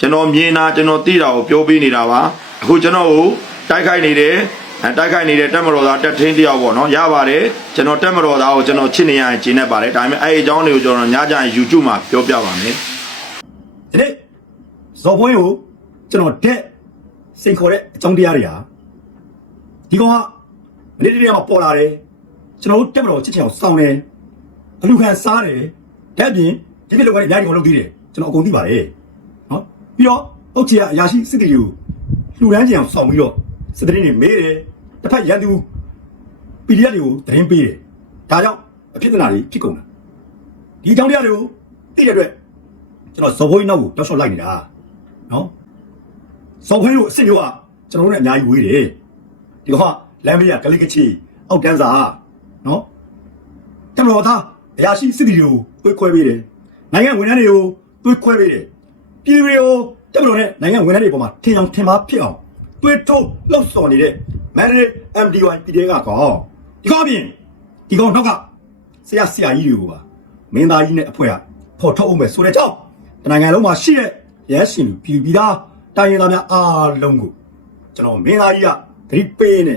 ကျွန်တော်မြင်တာကျွန်တော်သိတာကိုပြောပေးနေတာပါအခုကျွန်တော်ကိုတိုက်ခိုက်နေတယ်အဲတိုက်ခိုက်နေတဲ့တက်မတော်သားတက်ထင်းတယောက်ပေါ့နော်ရပါတယ်ကျွန်တော်တက်မတော်သားကိုကျွန်တော်ချစ်နေရရင်ကျင်းနေပါတယ်ဒါပေမဲ့အဲ့ဒီအကြောင်းတွေကိုကျွန်တော်ညကြရင် YouTube မှာပြောပြပါမယ်ဒီနေ့ဇော်ဖွင့်ကိုကျွန်တော်တက်စိန်ခေါ်တဲ့အကြောင်းတရားတွေဟာဒီကောင်ကမနေ့တည်းကမှပေါ်လာတယ်ကျွန်တော်တို့တက်မတော်ချစ်ချင်အောင်စောင်းတယ်အလူခံစားတယ်တက်ပြင်ဒီပြစ်လောက်ကလည်းအများကြီးကိုလုပ်သေးတယ်ကျွန်တော်အကုန်သိပါတယ်နော် ပြီးတော့အုတ်ချီကအရာရှိစစ်တီကိုလှူဒန်းကြအောင်စောင်းပြီးတော့စစ်တီတွေမေးတယ်တစ်ဖက်ရန်သူ PDF တွေကိုသတင်းပေးတယ်ဒါကြောင့်အဖြစ်အနာတွေဖြစ်ကုန်တာဒီအကြောင်းတရားတွေကိုသိတဲ့အတွက်ကျွန်တော်ဇော်ဘိုးကြီးနောက်ကိုတောက်လျှောက်လိုက်နေတာနော်ဇော်ဘိုးကြီးကိုအစ်စ်မျိုးကကျွန်တော်တို့နဲ့အများကြီးဝေးတယ်ဒီကောင်ကလမ်းမေးရကလေးကချီအောက်တန်းစာနော်တမတော်သားအရာရှိစစ်တီတွေကိုတွေးခွဲပေးတယ်နိုင်ငံဝန်ထမ်းတွေကိုတွေးခွဲပေးတယ် ပြည်သူတွေကိုတမတော်နဲ့နိုင်ငံဝန်ထမ်းတွေပေါ်မှာထင်အောင်ထင်မှားဖြစ်အောင်တွေးထိုးလှုပ်ဆော်နေတဲ့ Mandate MDY ပြည်တဲ့ကကောင်ဒီကောင်အပြင်ဒီကောင်နောက်ကဆရာဆရာကြီးတွေကိုပါမင်းသားကြီးနဲ့အဖွဲ့ကဖော်ထုတ်အောင်မယ်ဆိုတဲ့ကြောင့်တနိုင်ငံလုံးမှာရှိတဲ့ရဲရှင်လူပြည်သူပြည်သားတိုင်းရင်းသားများအားလုံးကိုကျွန်တော်မင်းသားကြီးကသတိပေးနေ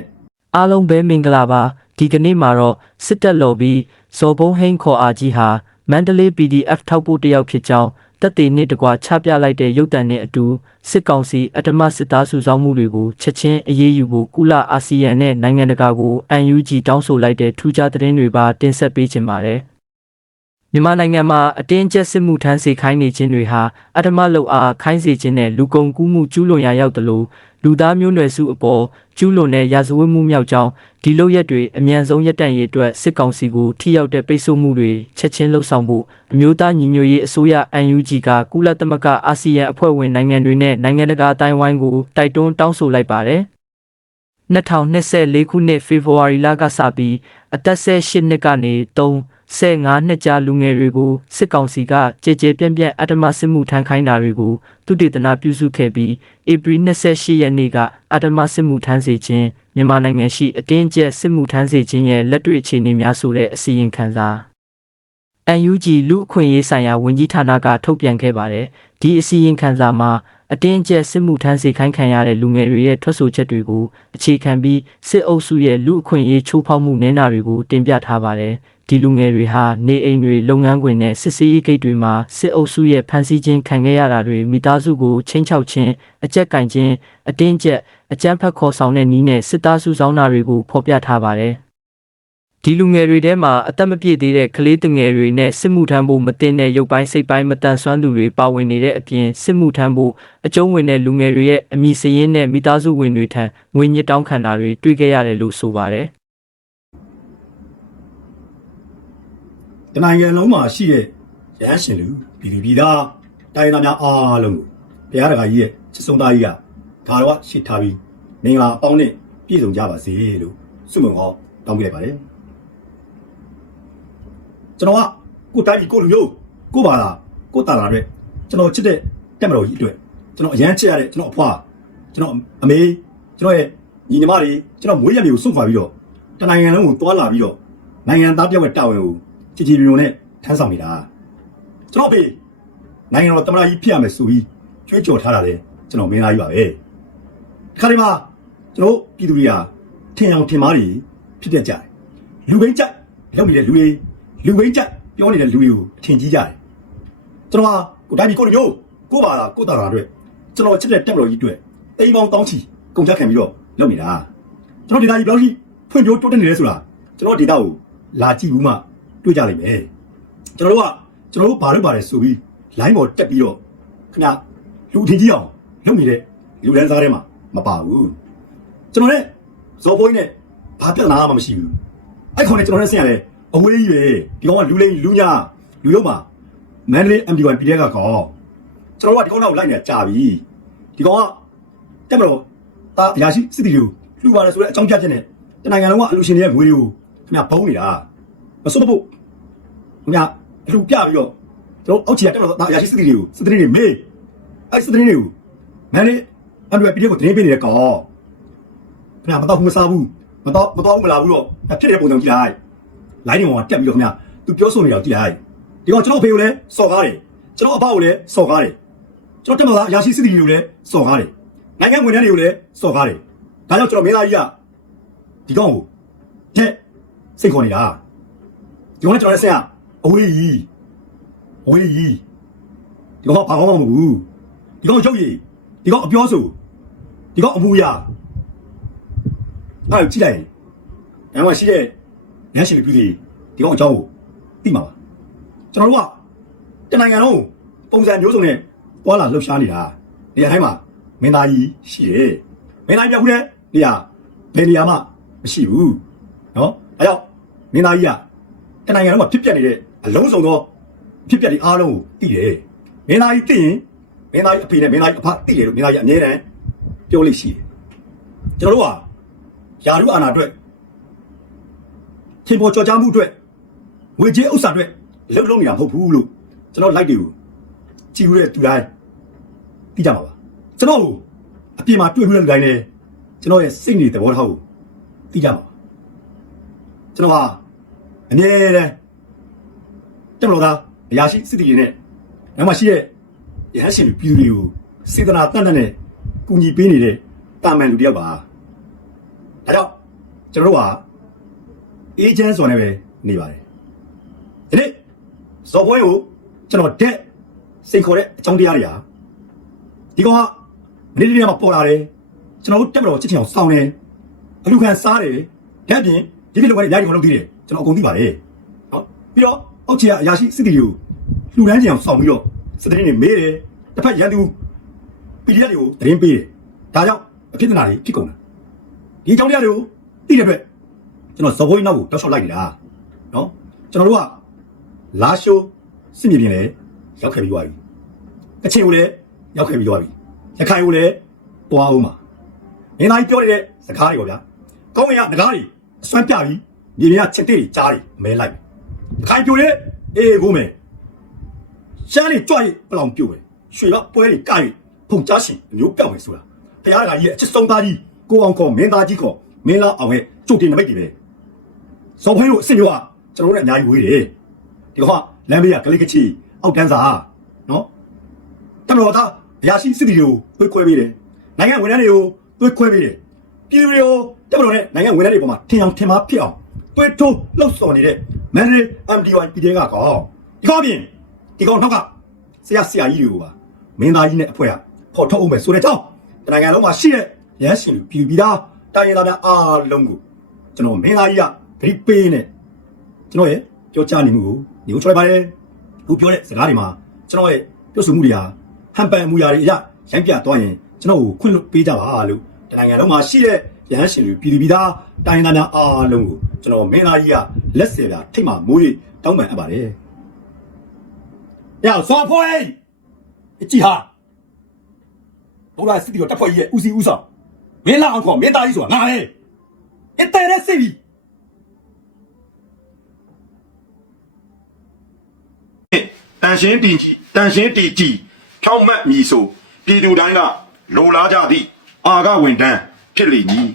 အားလုံးပဲမင်္ဂလာပါဒီကနေ့မှာတော့စစ်တပ်လော်ပြီးဇော်ဘုံဟိန်းခေါ်အားကြီးဟာမန္တလေး PDF ထောက်ပို့တယောက်ဖြစ်ကြောင်း တက်သေးနှစ်တကွာချပြလိုက်တဲ့ရုပ်တံနဲ့အတူစစ်ကောင်စီအတ္တမစစ်သားစုဆောင်မှုတွေကိုချက်ချင်းအရေးယူဖို့ကုလအာဆီယံနဲ့နိုင်ငံတကာကို UNG တောင်းဆိုလိုက်တဲ့ထူးခြားသတင်းတွေပါတင်ဆက်ပေးခြင်းပါတယ်မြန်မာနိုင်ငံမှာအတင်းကျပ်စစ်မှုထမ်းစေခိုင်းနေခြင်းတွေဟာအတ္တမလောက်အားခိုင်းစေခြင်းနဲ့လူကုန်ကူးမှုကျူးလွန်ရာရောက်တယ်လို့ လူသားမျိုးနွယ်စုအပေါ်ကျူးလွန်တဲ့ရာဇဝတ်မှုမြောက်ကြောင်းဒီလိုရက်တွေအမြန်ဆုံးရပ်တန့်ရေးအတွက်စစ်ကောင်စီကိုထိရောက်တဲ့ပိတ်ဆို့မှုတွေချက်ချင်းလှုပ်ဆောင်ဖို့အမျိုးသားညီညွတ်ရေးအစိုးရ UNG ကကုလသမဂ္ဂအာဆီယံအဖွဲ့ဝင်နိုင်ငံတွေနဲ့နိုင်ငံတကာအတိုင်းဝိုင်းကိုတိုက်တွန်းတောင်းဆိုလိုက်ပါတယ်2024ခုနှစ်ဖေဖော်ဝါရီလကစပြီးအသက်18နှစ်ကနေ3 15နှစ်ကြာလူငယ်တွေကိုစစ်ကောင်စီကကြေကြေပြန့်ပြန့်အတ္တမစစ်မှုထမ်းခိုင်းတာတွေကိုသူတေသနာပြုစုခဲ့ပြီးဧပြီ28ရက်နေ့ကအတ္တမစစ်မှုထမ်းစေခြင်းမြန်မာနိုင်ငံရှိအတင်းကျပ်စစ်မှုထမ်းစေခြင်းရဲ့လက်တွေ့အခြေအနေများဆိုတဲ့အစီရင်ခံစာ UNG လူအခွင့်အရေးဆိုင်ရာဝန်ကြီးဌာနကထုတ်ပြန်ခဲ့ပါတယ်။ဒီအစီရင်ခံစာမှာအတင်းကျပ်စစ်မှုထမ်းစေခိုင်းခံရတဲ့လူငယ်တွေရဲ့ထွက်ဆိုချက်တွေကိုအခြေခံပြီးစစ်အုပ်စုရဲ့လူအခွင့်အရေးချိုးဖောက်မှုနည်းနာတွေကိုတင်ပြထားပါတယ်။ ဒီလူငယ်တွေဟာနေအိမ်တွေလုပ်ငန်းခွင်နဲ့စစ်စေးရေးဂိတ်တွေမှာစစ်အုပ်စုရဲ့ဖမ်းဆီးခြင်းခံခဲ့ရတာတွေမိသားစုကိုချင်းချောက်ခြင်းအကြက်ကင်ခြင်းအတင်းကျပ်အကြမ်းဖက်ခေါ်ဆောင်တဲ့နည်းနဲ့စစ်သားစုဆောင်းတာတွေကိုဖော်ပြထားပါတယ်။ဒီလူငယ်တွေထဲမှာအသက်မပြည့်သေးတဲ့ကလေးတငယ်တွေနဲ့စစ်မှုထမ်းဖို့မတင်တဲ့ရုပ်ပိုင်းစိတ်ပိုင်းမတန်ဆွမ်းသူတွေပါဝင်နေတဲ့အပြင်စစ်မှုထမ်းဖို့အကျုံးဝင်တဲ့လူငယ်တွေရဲ့အမိစရင်းနဲ့မိသားစုဝင်တွေထံငွေညစ်တောင်းခံတာတွေတွေ့ခဲ့ရတယ်လို့ဆိုပါတယ် တ နိုင်ငံလုံးမှာရှိတဲ့ရဟန်းရှင်လူပြည်သူပြည်သားတိုင်းရင်းသားများအားလုံးကိုဘုရားတကာကြီးရဲ့ချစ်ဆုံးသားကြီးကဒါတော့ရှစ်ထားပြီးမင်္ဂလာအပေါင်းနဲ့ပြည့်စုံကြပါစေလို့ဆုမွန်ဟောတောင်းပေးလိုက်ပါတယ်ကျွန်တော်ကကိုယ်တိုင်းပြည်ကိုလူမျိုးကိုယ်ပါလားကိုယ်တာလာတဲ့ကျွန်တော်ချစ်တဲ့တက်မတော်ကြီးအတွက်ကျွန်တော်အရန်ချစ်ရတဲ့ကျွန်တော်အဖွာကျွန်တော်အမေကျွန်တော်ရဲ့ညီညီမတွေကျွန်တော်မွေးရမျိုးကိုစွန့်ခွာပြီးတော့တနိုင်ငံလုံးကိုတွာလာပြီးတော့နိုင်ငံသားပြောက်ရဲ့တာဝန်ကို ကြည်ကြည်ပြုံနဲ့ထမ်းဆောင်နေတာကျွန်တော်ဖေနိုင်ငံတော်တမန်ကြီးဖြစ်ရမယ်ဆိုပြီးကြွေးကြော်ထားတာလေကျွန်တော်မင်းသားကြီးပါပဲဒီခါဒီမှာကျွန်တော်ပြည်သူတွေကထင်အောင်ထင်မှားတွေဖြစ်တတ်ကြတယ်လူဘိန်းကြက်လုပ်နေတဲ့လူတွေလူဘိန်းကြက်ပြောနေတဲ့လူတွေကိုအထင်ကြီးကြတယ်ကျွန်တော်ဟာကိုတိုင်းပြည်ကိုလူမျိုးကိုပါလားကိုတာလာအတွက်ကျွန်တော်ချစ်တဲ့တက်မတော်ကြီးအတွက်တိမ်ပေါင်းတောင်းချီကုန်ချခံပြီးတော့လုပ်နေတာကျွန်တော်ဒေတာကြီးဘယ်လောက်ကြီးဖွံ့ဖြိုးတိုးတက်နေလဲဆိုတာကျွန်တော်ဒေတာကိုလာကြည့်ဘူးမှ တွေ့ကြလိမ့်မယ်ကျွန်တော်တို့ကကျွန်တော်တို့ဘာလို့ပါတယ်ဆိုပြီး line ပေါ်တက်ပြီးတော့ခင်ဗျလူထင်ကြီးအောင်လုပ်နေတဲ့လူတန်းစားထဲမှာမပါဘူးကျွန်တော်နဲ့ဇော်ဘိုးကြီးနဲ့ဘာပြဿနာမှမရှိဘူးအဲ့ခေါင်းနဲ့ကျွန်တော်နဲ့ဆင်ရတယ်အဝေးကြီးပဲဒီကောင်ကလူလိန်လူညာလူရုံးမှာမန္တလေး MD1 ပြည်တဲ့ကကောင်ကျွန်တော်ကဒီကောင်တော့လိုက်နေတာကြာပြီဒီကောင်ကတက်မလို့တာအရာရှိစစ်တီလူလူပါလေဆိုတဲ့အကြောင်းပြချက်နဲ့တနိုင်ငံလုံးကအလူရှင်တွေရဲ့ငွေတွေကိုခင်ဗျဘုံနေတာမစွတ်ဖို့ ခင်ဗျအလူပြပြီးတော့ကျွန်တော်အောက်ချီကတက်မလို့တာအရာရှိစစ်တီတွေကိုစစ်တီတွေမေးအဲ့စစ်တီတွေကိုမန္တလေး MD1 ပြည်တဲ့ကိုတင်းပေးနေတဲ့ကောင်ခင်ဗျမတော့ဘူးမစားဘူးမတော့မတော့ဘူးမလာဘူးတော့ဖြစ်တဲ့ပုံစံကြည့်လိုက်လိုင်းနေပေါ်မှာတက်ပြီးတော့ခင်ဗျာသူပြောဆိုနေတာကြည့်လိုက်ဒီကောင်ကျွန်တော်အဖေကိုလည်းစော်ကားတယ်ကျွန်တော်အဘကိုလည်းစော်ကားတယ်ကျွန်ကျွန်တော်တက်မလားအရာရှိစစ်တီတွေကိုလည်းစော်ကားတယ်နိုင်ငံဝန်ထမ်းတွေကိုလည်းစော်ကားတယ်ဒါကြောင့်ကျွန်တော်မင်းသားကြီးကဒီကောင်ကိုတဲ့စိတ်ခေါ်နေတာဒီကောင်ကကျွန်တော်ရဲ့ဆက် အဝေးကြီးအဝေးကြီးဒီကောင်ကဘာမှမဟုတ်ဘူးဒီကောင်ရုပ်ရည်ဒီကောင်အပြောဆိုဒီကောင်အမူအရာအဲ့ဒါကြည့်လိုက်ရင်ငါမှရှိတဲ့ညရှိလူပြူစီဒီကောင်အကြောင်းကိုသိမှာပါကျွန်တော်တို့ကတနိုင်ငံလုံးပုံစံမျိုးစုံနဲ့ပွာလာလှုပ်ရှားနေတာနေရာတိုင်းမှာမင်းသားကြီးရှိတယ်မင်းသားကြီးပြောက်ခုတဲ့နေရာဘယ်နေရာမှမရှိဘူးနော်အဲကြောင့်မင်းသားကြီးကတနိုင်ငံလုံးမှာဖြစ်ပျက်နေတဲ့ အလုံးစုံသောဖြစ်ပျက်တွေအားလုံးကိုသိတယ်မင်းသားကြီးသိရင်မင်းသားကြီးအဖေနဲ့မင်းသားကြီးအဖသိတယ်လို့မင်းသားကြီးအမြဲတမ်းပြောလို့ရှိတယ်ကျွန်တော်တို့ကယာရုအာနာအတွက်ထင်ပေါ်ကြော်ကြားမှုအတွက်ငွေကြေးဥစ္စာအတွက်လှုပ်လို့နေတာမဟုတ်ဘူးလို့ကျွန်တော်လိုက်တွေကိုကြည့်ရတဲ့သူတိုင်းသိကြပါပါကျွန်တော်အပြင်မှာတွေ့ရတဲ့လူတိုင်းလည်းကျွန်တော်ရဲ့စိတ်နေသဘောထားကိုသိကြပါပါကျွန်တော်ဟာအမြဲတမ်း တက်မလို့သားအရာရှိစစ်တီတွေနဲ့နောက်မှရှိတဲ့ရဟန်းရှင်လူပြည်သူတွေကိုစေတနာတန်တဲ့နဲ့ကူညီပေးနေတဲ့တာမန်လူတစ်ယောက်ပါဒါကြောင့်ကျွန်တော်တို့ဟာအေဂျင့်ဆိုနေပဲနေပါတယ်ဒီနေ့ဇော်ပွဲကိုကျွန်တော်တက်စိန်ခေါ်တဲ့အကြောင်းတရားတွေဟာဒီကောင်ကမနေ့တနေ့မှပေါ်လာတယ်ကျွန်တော်တို့တက်မတော်ချစ်ချင်အောင်စောင်းတယ်အလူခံစားတယ်ဒါအပြင်ဒီလိုလိုပဲအများကြီးမလုပ်သေးတယ်ကျွန်တော်အကုန်သိပါတယ်နော်ပြီးတော့ အောက်ခြေကအရာရှိစစ်တီတွေကိုလှူဒန်းကြအောင်စောင်းပြီးတော့စစ်တီတွေမေးတယ်တစ်ဖက်ရန်သူ PDF တွေကိုသတင်းပေးတယ်ဒါကြောင့်အဖြစ်အနာတွေဖြစ်ကုန်တာဒီအကြောင်းတရားတွေကိုသိတဲ့အတွက်ကျွန်တော်ဇော်ဘိုးကြီးနောက်ကိုတောက်လျှောက်လိုက်နေတာနော်ကျွန်တော်တို့ကလာရှိုးစစ်မြေပြင်လည်းရောက်ခဲ့ပြီးသွားပြီကချင်ကိုလည်းရောက်ခဲ့ပြီးသွားပြီရခိုင်ကိုလည်းတွားအောင်ပါမင်းသားကြီးပြောနေတဲ့စကားတွေပေါ့ဗျာကောင်းကင်ကငကားတွေအစွမ်းပြပြီးမြေပြင်ကချက်တဲ့တွေကြားတွေမဲလိုက်ရ ခိုင်ပြိုတဲ့အေးကိုမယ်ရှမ်းလေးကြွရပလောင်ပြိုတယ်ရွှေကပွဲတွေကရဖုန်ကြားရှင်အမျိုးပြောက်မယ်ဆိုတာဘုရားကကြီးရဲ့အချစ်ဆုံးသားကြီးကိုအောင်ခေါ်မင်းသားကြီးခေါ်မင်းလာအောင်ရဲ့ကြိုတင်နမိတ်တွေပဲဇော်ဖိုင်းတို့အစ်စ်မျိုးကကျွန်တော်တို့နဲ့အများကြီးဝေးတယ်ဒီကောင်ကလမ်းဘေးကကလေးကချီအောက်တန်းစာနော်တမတော်သားအရာရှိစစ်တီတွေကိုသွေးခွဲပေးတယ်နိုင်ငံဝန်ထမ်းတွေကိုသွေးခွဲပေးတယ်ပြည်သူတွေကိုတမတော်နဲ့နိုင်ငံဝန်ထမ်းတွေပေါ်မှာထင်အောင်ထင်မှားဖြစ်အောင်သွေးထိုးလှုပ်ဆော်နေတဲ့ မန်ဒရီ MDY ပြည်တဲ့ကကောဒီကောင်ပြင်ဒီကောင်နောက်ကဆရာဆရာကြီးတွေကိုပါမင်းသားကြီးနဲ့အဖွဲ့ကဖော်ထုတ်အောင်မယ်ဆိုတဲ့ကြောင့်တနိုင်ငံလုံးမှာရှိတဲ့ရဟန်းရှင်လူပြည်ပြည်သားတိုင်းရင်းသားများအားလုံးကိုကျွန်တော်မင်းသားကြီးကဂရိပေးနေကျွန်တော်ရဲ့ပြောချနေမှုကိုညှို့ချလိုက်ပါတယ်ခုပြောတဲ့စကားတွေမှာကျွန်တော်ရဲ့ပြောဆိုမှုတွေဟာဟန်ပန်မှုရာတွေအရရိုင်းပြသွားရင်ကျွန်တော်ကိုခွင့်လွှတ်ပေးကြပါလို့တနိုင်ငံလုံးမှာရှိတဲ့ရဟန်းရှင်လူပြည်ပြည်သားတိုင်းရင်းသားများအားလုံးကို ကျွန်တော်မင်းသားကြီးကလက်ဆယ်ပြာထိတ်မှမိုး၍တောင်းပန်အပ်ပါတယ်။ရောက်စောဖွေးအကြည့်ဟာဒေါ်လာစစ်တီကိုတက်ဖွဲ့ရဲ့ဦးစီးဦးဆောင်မင်းလောက်အောင်ခေါ်မင်းသားကြီးဆိုတာငါလေအတဲရဲစစ်ပြီတန်ရှင်းတင်ကြီးတန်ရှင်းတေကြီးဖြောင်းမတ်မြီဆိုပြည်သူတိုင်းကလိုလားကြသည့်အာဃဝင်တန်းဖြစ်လိမ့်မည်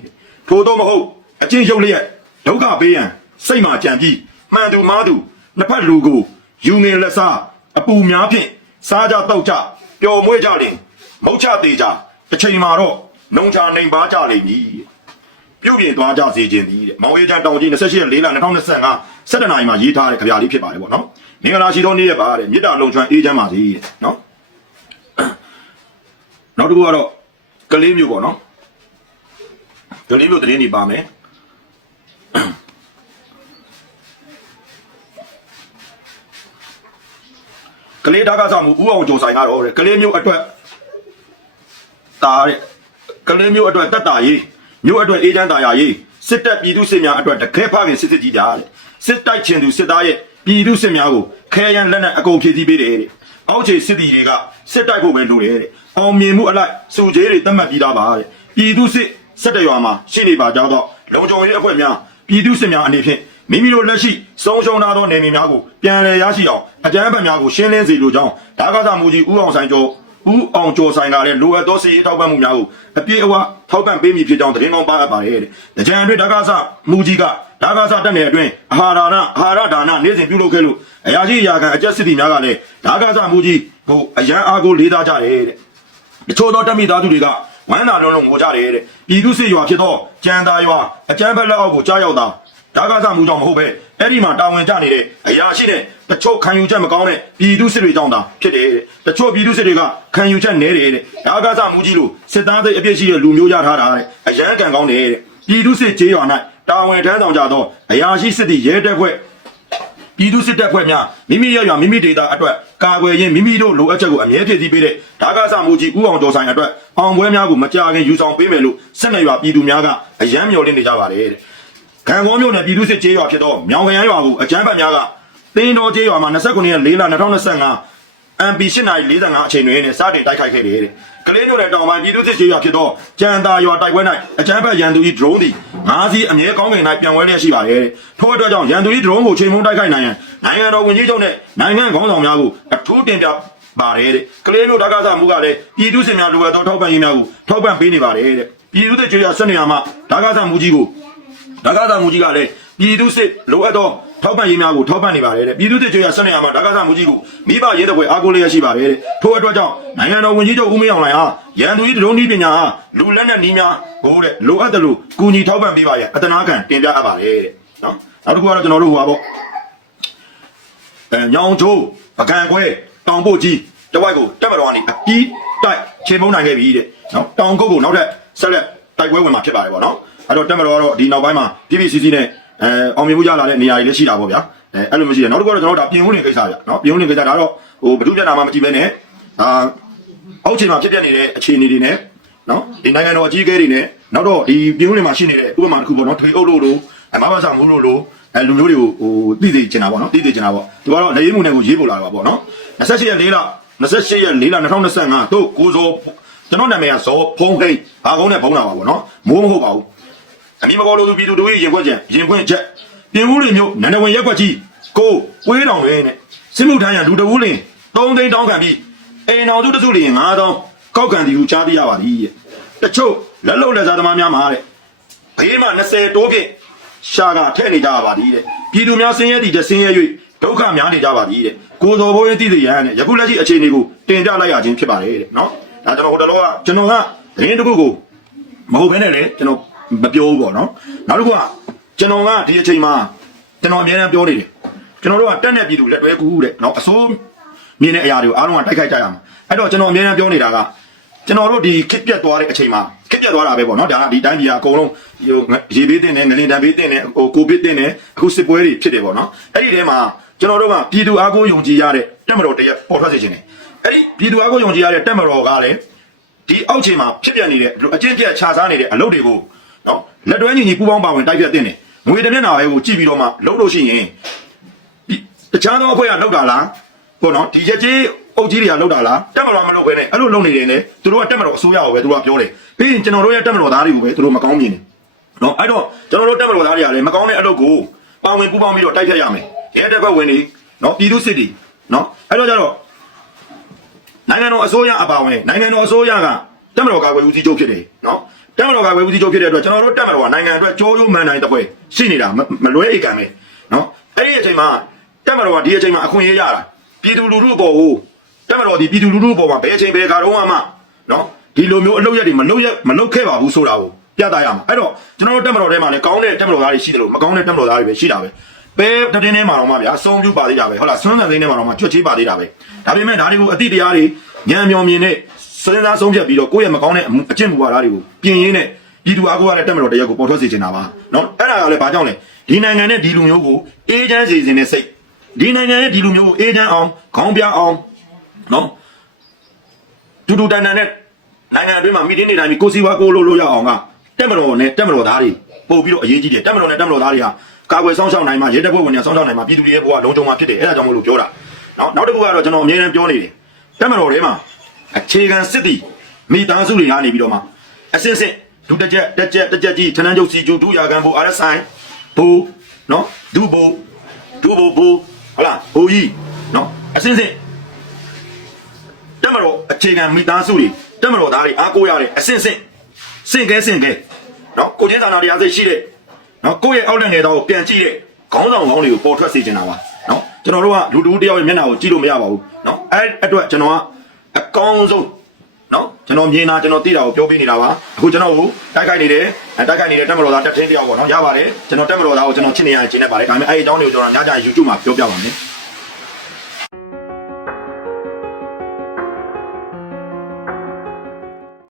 ထို့သောမဟုတ်အချင်းရုပ်လျက် ဒုက္ခပေးရန်စိတ်မှကြံပြီးမှန်သူမားသူနှစ်ဖက်လူကိုယူငင်လက်စားအပူများဖြင့်စားကြတောက်ကြပျော်မွေ့ကြလင်မုတ်ချသေးကြတစ်ချိန်မှာတော့နှုံချနိုင်ပါကြလိမ့်မည်ပြုတ်ပြင်သွားကြစေခြင်းသည်တဲ့မောင်ရေးချမ်းတောင်ကြီး28ရက်4လ2025 17နာရီမှာရေးထားတဲ့ကြပြလေးဖြစ်ပါတယ်ပေါ့နော်မင်္ဂလာရှိသောနေ့ရက်ပါတဲ့မြစ်တာလုံချွမ်းအေးချမ်းပါစေတဲ့နော်နောက်တစ်ခုကတော့ကလေးမျိုးပေါ့နော်ကလေးမျိုးသတင်းတွေပါမယ် ကလေးဒါကစားမှုဥအောင်ကြုံဆိုင်ကတော့တဲ့ကလေးမျိုးအတွက်တာတဲ့ကလေးမျိုးအတွက်တက်တာရေးမျိုးအတွက်အေးချမ်းတာယာရေးစစ်တပ်ပြည်သူစစ်များအတွက်တခဲဖခင်စစ်စစ်ကြီးတာတဲ့စစ်တိုက်ချင်သူစစ်သားရဲ့ပြည်သူစစ်များကိုခဲရန်လက်နက်အကုန်ဖြည့်ဆည်းပေးတယ်တဲ့အောက်ခြေစစ်တီတွေကစစ်တိုက်ဖို့ပဲလိုတယ်တဲ့အောင်မြင်မှုအလိုက်စုကျေးတွေတတ်မှတ်ပြီးသားပါတဲ့ပြည်သူစစ်စက်တရွာမှာရှိနေပါကြောင်းတော့လုံခြုံရေးအဖွဲ့များပြည်သူစစ်များအနေဖြင့် မိမိတို့လက်ရှိဆုံးရှုံးထားသောနေမြေများကိုပြန်လည်ရရှိအောင်အကြမ်းဖက်များကိုရှင်းလင်းစေလိုကြောင်းဒါကစားမူကြီးဦးအောင်ဆိုင်ကျော်ဦးအောင်ကျော်ဆိုင်ကလည်းလိုအပ်သောစီရေးထောက်ပံ့မှုများကိုအပြည့်အဝထောက်ပံ့ပေးမည်ဖြစ်ကြောင်းသတင်းကောင်းပါအပ်ပါတယ်တဲ့။ကြံအတွင်းဒါကစားမူကြီးကဒါကစားတက်နေအတွင်းအာဟာရနာအာဟာရဒါနနေ့စဉ်ပြုလုပ်ခဲ့လို့အရာကြီးအရာခံအကျက်စစ်တီများကလည်းဒါကစားမှုကြီးဟိုအရန်အားကိုလေးစားကြတယ်တဲ့တချို့သောတက်မိသားစုတွေကဝမ်းသာလုံးလုံးငိုကြတယ်တဲ့ပြည်သူစစ်ရွာဖြစ်သောကြံသာရွာအကျန်းဘက်လက်အောက်ကိုကြားရောက်တာ ဒါကစားမှုကြောင့်မဟုတ်ပဲအဲ့ဒီမှာတာဝန်ကျနေတဲ့အရာရှိတဲ့တချို့ခံယူချက်မကောင်းတဲ့ပြည်သူစစ်တွေကြောင့်သာဖြစ်တယ်တဲ့တချို့ပြည်သူစစ်တွေကခံယူချက်နဲတယ်တဲ့ဒါကစားမှုကြီးလို့စစ်သားစိတ်အပြည့်ရှိတဲ့လူမျိုးရထားတာတဲ့အရန်ကံကောင်းတယ်တဲ့ပြည်သူစစ်ကြေးရွာ၌တာဝန်ထမ်းဆောင်ကြသောအရာရှိစစ်သည်ရဲတပ်ဖွဲ့ပြည်သူစစ်တပ်ဖွဲ့များမိမိရရမိမိဒေတာအတွက်ကာကွယ်ရင်းမိမိတို့လိုအပ်ချက်ကိုအမြဲဖြည့်ဆည်းပေးတဲ့ဒါကစမှုကြီးဥအောင်ကျော်ဆိုင်အတွက်အောင်ပွဲများကိုမကြာခင်ယူဆောင်ပေးမယ်လို့ဆက်နေရွာပြည်သူများကအယမ်းမျှော်လင့်နေကြပါတယ်တဲ့။ ခံကောမျိုးနဲ့ပြည်သူစစ်ကျေးရွာဖြစ်သောမြောင်ခရမ်းရွာကိုအကြမ်းဖက်များကတင်းတော်ကျေးရွာမှာ29ရက်4လ2025 MP 8:45အချိန်တွင်နဲ့စတင်တိုက်ခိုက်ခဲ့တယ်တဲ့။ကလေးမျိုးနဲ့တောင်ပိုင်းပြည်သူစစ်ကျေးရွာဖြစ်သောကြံသာရွာတိုက်ပွဲ၌အကြမ်းဖက်ရန်သူ၏ဒရုန်းသည်ငါးစီးအမြဲကောင်းကင်၌ပြန်ဝဲလျက်ရှိပါတယ်တဲ့။ထို့အတွက်ကြောင့်ရန်သူ၏ဒရုန်းကိုချိန်မုံတိုက်ခိုက်နိုင်ရန်နိုင်ငံတော်ဝန်ကြီးချုပ်နဲ့နိုင်ငံခေါင်းဆောင်များကိုအထူးတင်ပြပါတယ်တဲ့။ကလေးမျိုးဓာတ်ကစားမှုကလည်းပြည်သူစစ်များလိုအပ်သောထောက်ပံ့ရေးများကိုထောက်ပံ့ပေးနေပါတယ်တဲ့။ပြည်သူစစ်ကျေးရွာဆက်နေရမှာဓာတ်ကစားမှုကြီးကို ဒါကသာမူကြီးကလည်းပြည်သူစစ်လိုအပ်သောထောက်ပံ့ရေးများကိုထောက်ပံ့နေပါတယ်တဲ့ပြည်သူစစ်ကြွရဆက်နေရမှာဒါကသာမူကြီးကိုမိဘရဲတဲ့ဘွယ်အားကိုးလျက်ရှိပါတယ်တဲ့ထို့အတွက်ကြောင့်နိုင်ငံတော်ဝန်ကြီးချုပ်ဦးမင်းအောင်လှိုင်ဟာရန်သူကြီးဒရုန်းဤပညာဟာလူလက်နဲ့နီးများဟိုတဲ့လိုအပ်တယ်လို့ကူညီထောက်ပံ့ပေးပါရဲ့အတနာခံတင်ပြအပ်ပါတယ်တဲ့နော်နောက်တစ်ခုကတော့ကျွန်တော်တို့ဟိုပါပေါ့အဲညောင်ချိုးပကံခွဲတောင်ပို့ကြီးတဝိုက်ကိုတက်မတော်ကနေအပြီးတိုက်ခြေမုံနိုင်ခဲ့ပြီတဲ့နော်တောင်ကုတ်ကိုနောက်ထပ်ဆက်လက်တိုက်ပွဲဝင်မှာဖြစ်ပါတယ်ပေါ့နော် အဲ့တော့တက်မတော်ကတော့ဒီနောက်ပိုင်းမှာ PPCC နဲ့အဲအောင်မြင်မှုရလာတဲ့နေရာတွေလည်းရှိတာပေါ့ဗျာအဲအဲ့လိုမရှိရနောက်တစ်ခုကတော့ကျွန်တော်တို့ဒါပြင်ဦးလင်ကိစ္စဗျနော်ပြင်ဦးလင်ကိစ္စဒါတော့ဟိုဘဒုပြနာမှာမကြည့်ပဲနဲ့အာအောက်ခြေမှာဖြစ်ပျက်နေတဲ့အခြေအနေတွေနဲ့နော်ဒီနိုင်ငံတော်အကြီးအကဲတွေနဲ့နောက်တော့ဒီပြင်ဦးလင်မှာရှိနေတဲ့ဥပမာတစ်ခုပေါ့နော်ထွေအုပ်လို့လို့အမဘာသာမှုလို့လို့အဲလူမျိုးတွေကိုဟိုသိသိကျင်တာပေါ့နော်သိသိကျင်တာပေါ့သူကတော့လက်ရည်မှုနဲ့ကိုရေးပို့လာတာပေါ့နော်28ရက်4လ28ရက်4လ2025တို့ကိုဇောကျွန်တော်နာမည်ကဇောဖုံးဟိတ်ဘာကုန်းနဲ့ဖုံးတာပါပေါ့နော်မိုးမဟုတ်ပါဘူး အမိမကောလို့သူပြည်သူတို့ရဲ့ရင်ခွက်ချက်ရင်ခွက်ချက်ပြင်ဦးလင်မျိုးနန္ဒဝင်ရက်ွက်ကြီးကိုဝေးတောင်တွင်နဲ့စစ်မှုထမ်းရလူတဝူးလင်3သိန်းတောင်းခံပြီးအိမ်တော်စုတစုလင်9000ကောက်ခံသည်ဟုကြားသိရပါသည်တဲ့တချို့လက်လုံလက်စားသမားများမှာတဲ့ဘေးမှာ20တိုးကင်ရှာကထဲ့နေကြပါသည်တဲ့ပြည်သူများဆင်းရဲသည်တဲ့ဆင်းရဲ၍ဒုက္ခများနေကြပါသည်တဲ့ကိုယ်တော်ဘိုးရဲ့တည်တည်ရန်နဲ့ယခုလက်ရှိအခြေအနေကိုတင်ပြလိုက်ရခြင်းဖြစ်ပါတယ်တဲ့နော်ဒါကျွန်တော်ဟိုတလောကကျွန်တော်ကရင်းတစ်ခုကိုမဟုတ်ဘဲနဲ့လေကျွန်တော် မပြောဘူးပေါ့နော်နောက်တစ်ခုကကျွန်တော်ကဒီအချိန်မှာကျွန်တော်အများအားပြောနေတယ်ကျွန်တော်တို့ကတက်တဲ့ပြည်သူလက်တွဲကူတဲ့နော်အစိုးမြင်တဲ့အရာတွေကိုအားလုံးကတိုက်ခိုက်ကြရမှာအဲ့တော့ကျွန်တော်အများအားပြောနေတာကကျွန်တော်တို့ဒီခက်ပြတ်သွားတဲ့အချိန်မှာခက်ပြတ်သွားတာပဲပေါ့နော်ဒါကဒီတိုင်းပြည်ကအကုန်လုံးဟိုရေဘေးတင်တယ်ငလင်တန်ဘေးတင်တယ်ဟိုကိုဗစ်တင်တယ်အခုစစ်ပွဲတွေဖြစ်တယ်ပေါ့နော်အဲ့ဒီထဲမှာကျွန်တော်တို့ကပြည်သူအားကိုးယုံကြည်ရတဲ့တက်မတော်တရက်ပေါ်ထွက်စေချင်တယ်အဲ့ဒီပြည်သူအားကိုးယုံကြည်ရတဲ့တက်မတော်ကလည်းဒီအောက်ခြေမှာဖြစ်ပြနေတဲ့အကျင့်ပြတ်ခြားစားနေတဲ့အလုပ်တွေကို နော်လက်တွဲညီညီပူးပေါင်းပါဝင်တိုက်ပြတ်တင်တယ်ငွေတစ်မျက်နှာပဲကိုကြည့်ပြီးတော့မှလုပ်လို့ရှိရင်ဒီတခြားသောအဖွဲ့ကလုပ်တာလားပေါ့နော်ဒီရက်ကြီးအုပ်ကြီးတွေကလုပ်တာလားတက်မတော်မလုပ်ဘဲနဲ့အဲ့လိုလုပ်နေတယ်လေသူတို့ကတက်မတော်အစိုးရကိုပဲသူတို့ကပြောတယ်ပြီးရင်ကျွန်တော်တို့ရဲ့တက်မတော်သားတွေကိုပဲသူတို့မကောင်းမြင်တယ်နော်အဲ့တော့ကျွန်တော်တို့တက်မတော်သားတွေကလည်းမကောင်းတဲ့အလုပ်ကိုပါဝင်ပူးပေါင်းပြီးတော့တိုက်ဖြတ်ရမယ်ရဲတပ်ဖွဲ့ဝင်တွေနော်ပြည်သူစစ်တွေနော်အဲ့တော့ကျတော့နိုင်ငံတော်အစိုးရအပါအဝင်နိုင်ငံတော်အစိုးရကတက်မတော်ကာကွယ်ဦးစီးချုပ်ဖြစ်တယ်နော် တက်မတော်ကာကွယ်ဦးစီးချုပ်ဖြစ်တဲ့အတွက်ကျွန်တော်တို့တက်မတော်ကနိုင်ငံအတွက်ကြိုးရိုးမှန်တိုင်းတစ်ပွဲရှိနေတာမမလွဲဧကံပဲနော်အဲ့ဒီအချိန်မှာတက်မတော်ကဒီအချိန်မှာအခွင့်အရေးရတာပြည်သူလူထုအပေါ်ကိုတက်မတော်ဒီပြည်သူလူထုအပေါ်မှာဘယ်အချိန်ဘယ်ခါတော့မှနော်ဒီလိုမျိုးအလုပ်ရက်တွေမလုပ်ရက်မလုပ်ခဲ့ပါဘူးဆိုတာကိုပြသရမှာအဲ့တော့ကျွန်တော်တို့တက်မတော်ထဲမှာလည်းကောင်းတဲ့တက်မတော်သားတွေရှိတယ်လို့မကောင်းတဲ့တက်မတော်သားတွေပဲရှိတာပဲပဲတတင်းထဲမှာတော့မှဗျာအဆုံးပြုပါသေးတာပဲဟုတ်လားဆွမ်းဆန်သိန်းထဲမှာတော့မှကြွက်ချေးပါသေးတာပဲဒါပေမဲ့ဒါတွေကိုအတိတရားတွေညံမြောင်မြင်နဲ့ စဉ်းစားဆုံးဖြတ်ပြီးတော့ကိုယ့်ရဲ့မကောင်းတဲ့အမှုအကျင့်မူဝါဒတွေကိုပြင်ရင်းနဲ့ပြည်သူအားကိုးရတဲ့တက်မတော်တရက်ကိုပေါ်ထွက်စေချင်တာပါနော်အဲ့ဒါကလည်းဘာကြောင့်လဲဒီနိုင်ငံနဲ့ဒီလူမျိုးကိုအေးချမ်းစေခြင်းနဲ့စိတ်ဒီနိုင်ငံရဲ့ဒီလူမျိုးကိုအေးချမ်းအောင်ခေါင်းပြအောင်နော်တူတူတန်တန်နဲ့နိုင်ငံအတွင်းမှာမိတင်းနေတိုင်းပြီးကိုစီဝါကိုလို့လို့ရအောင်ကတက်မတော်နဲ့တက်မတော်သားတွေပို့ပြီးတော့အရေးကြီးတယ်တက်မတော်နဲ့တက်မတော်သားတွေကကာကွယ်ဆောင်ရှောက်နိုင်မှာရဲတပ်ဖွဲ့ဝင်တွေဆောင်ရှောက်နိုင်မှာပြည်သူတွေရဲ့ဘဝလုံးချုံမှာဖြစ်တယ်အဲ့ဒါကြောင့်မလို့ပြောတာနော်နောက်တစ်ခုကတော့ကျွန်တော်အမြဲတမ်းပြောနေတယ်တက်မတော်ထဲမှာ အခြေခံစစ်တီမိသားစုတွေကနေပြီးတော့မှအစစ်စစ်ဒုတက်ချက်တက်ချက်တက်ချက်ကြီးထနန်းကျုပ်စီကျူဒုရာကန်ဘူ RSI ဘူနော်ဒုဘူဒုဘူဘူဟုတ်လားဘူကြီးနော်အစစ်စစ်တက်မတော်အခြေခံမိသားစုတွေတက်မတော်သားတွေအားကိုးရတဲ့အဆင့်ဆင့်စင့်ကဲစင့်ကဲနော်ကိုချင်းစာနာတရားစိတ်ရှိတဲ့နော်ကိုယ့်ရဲ့အောက်လက်ငယ်သားကိုပြန်ကြည့်တဲ့ခေါင်းဆောင်ခေါင်းတွေကိုပေါ်ထွက်စေချင်တာပါနော်ကျွန်တော်တို့ကလူတူတယောက်ရဲ့မျက်နှာကိုကြည့်လို့မရပါဘူးနော်အဲ့အတွက်ကျွန်တော်က အကောင်းဆုံးနော်ကျွန်တော်မြင်တာကျွန်တော်သိတာကိုပြောပြနေတာပါအခုကျွန်တော်ကိုတိုက်ခိုက်နေတယ်အဲတိုက်ခိုက်နေတဲ့တက်မတော်သားတက်ထင်းတယောက်ပေါ့နော်ရပါတယ်ကျွန်တော်တက်မတော်သားကိုကျွန်တော်ချစ်နေရခြင်းနဲ့ပါတယ်ဒါပေမဲ့အဲ့ဒီအကြောင်းတွေကိုကျွန်တော်ညကြ YouTube မှာပြောပြပါမယ်